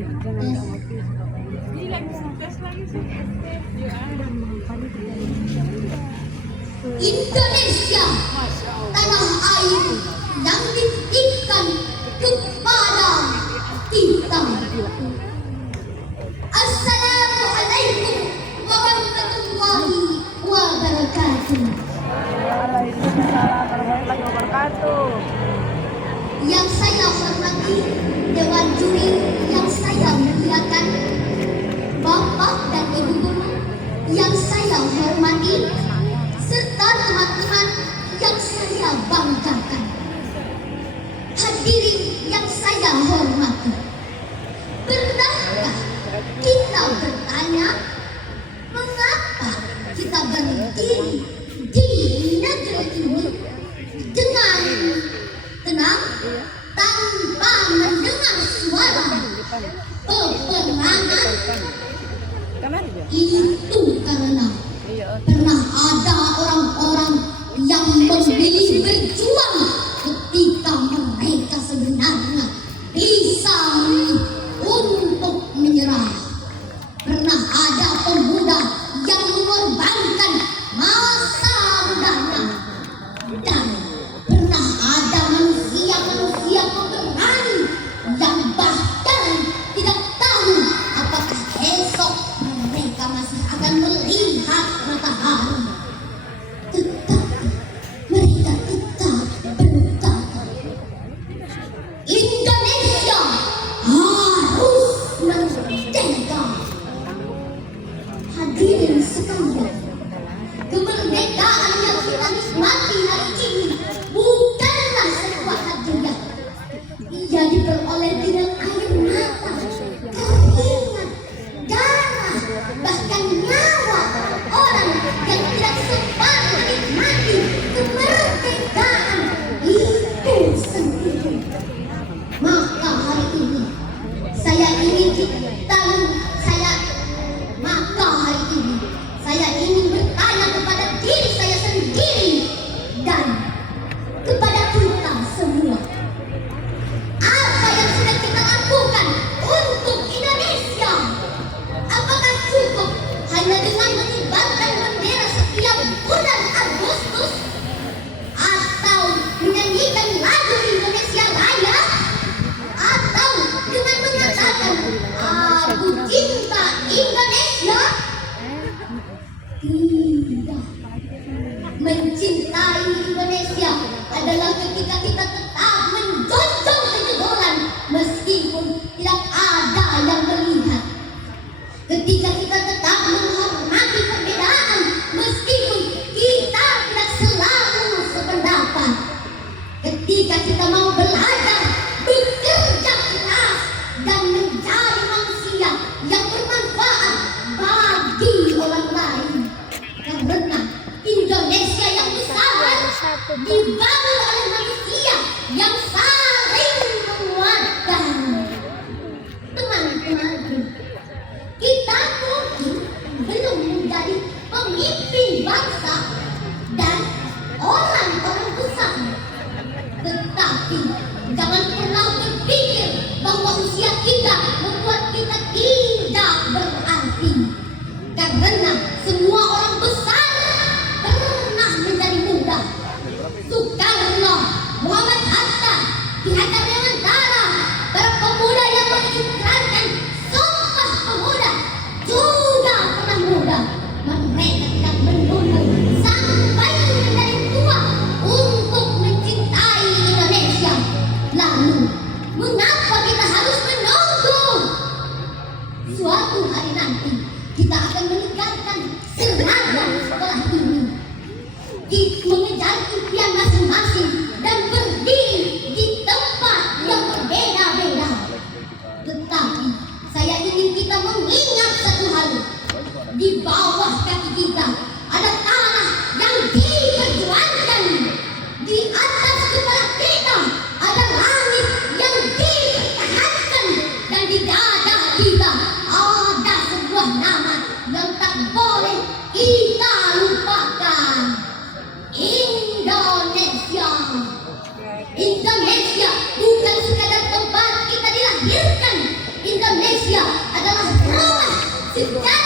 Indonesia, tanah air yang dititipkan kepada kita. Assalamualaikum warahmatullahi wabarakatuh. Waalaikumsalam warahmatullahi wabarakatuh. Yang saya hormati Dewan Juri, yang saya muliakan Bapak dan Ibu Guru yang saya hormati, serta teman-teman yang saya banggakan. Hadirin yang saya hormati, pernahkah kita bertanya mengapa kita berdiri di negeri ini dengan tenang tanpa mendengar suara peperangan? Itu karena pernah ada orang-orang yang memilih berjuang ketika mereka sebenarnya bisa memilih untuk menyerah. Pernah ada pemuda yang mengorbankan masa mudanya, dan pernah ada manusia-manusia pemberani yang bahkan tidak tahu apakah esok mereka masih akan melihat matahari. Tetapi mereka tetap berkata, Indonesia harus merdeka. Hadirin sekalian, kemerdekaan yang kita nikmati hari ini bukanlah sebuah hadiah. Ia diperoleh dengan air mata, keringat, darah, bahkan nyawa orang yang tidak sempat menikmati kemerdekaan itu sendiri. Maka hari ini saya ingin bertanya kepada diri saya sendiri dan kepada kita semua, apa yang sudah kita lakukan untuk Indonesia? Apakah cukup hanya dengan mengibarkan bendera setiap bulan Agustus, atau menyanyikan lagu Indonesia Raya, atau dengan mengatakan aku cinta Indonesia? Tidak. Mencintai Indonesia adalah ketika kita tetap menjunjung kejujuran meskipun tidak ada yang melihat. Ketika kita tetap menghormati perbedaan meskipun kita tidak selalu sependapat. Ketika kita mau belajar, bekerja keras, dan menjadi manusia yang bermanfaat bagi orang lain. Karena Indonesia yang besar dibangun oleh manusia yang saling menguatkan. Teman-teman, kita mungkin belum menjadi pemimpin bangsa dan orang-orang besar, tetapi jangan pernah berpikir bahwa usia kita membuat kita tidak berarti. Karena semua orang besar pernah menjadi muda. Soekarno, Muhammad Hatta, Ki Hajar Dewantara, para pemuda yang mengikrarkan Sumpah Pemuda juga pernah muda. Mereka tidak menunggu sampai menjadi tua untuk mencintai Indonesia. Lalu, mengapa kita harus menunggu? Suatu hari nanti kita akan meninggalkan seragam sekolah ini, mengejar impian masing-masing, dan berdiri di tempat yang berbeda-beda. Tetapi saya ingin kita mengingat satu hal: di bawah kaki kita ada tanah yang diperjuangkan. Di atas kepala kita ada langit yang dipertahankan, dan di dada kita ada sebuah nama yang tak boleh kita lupakan. Sejak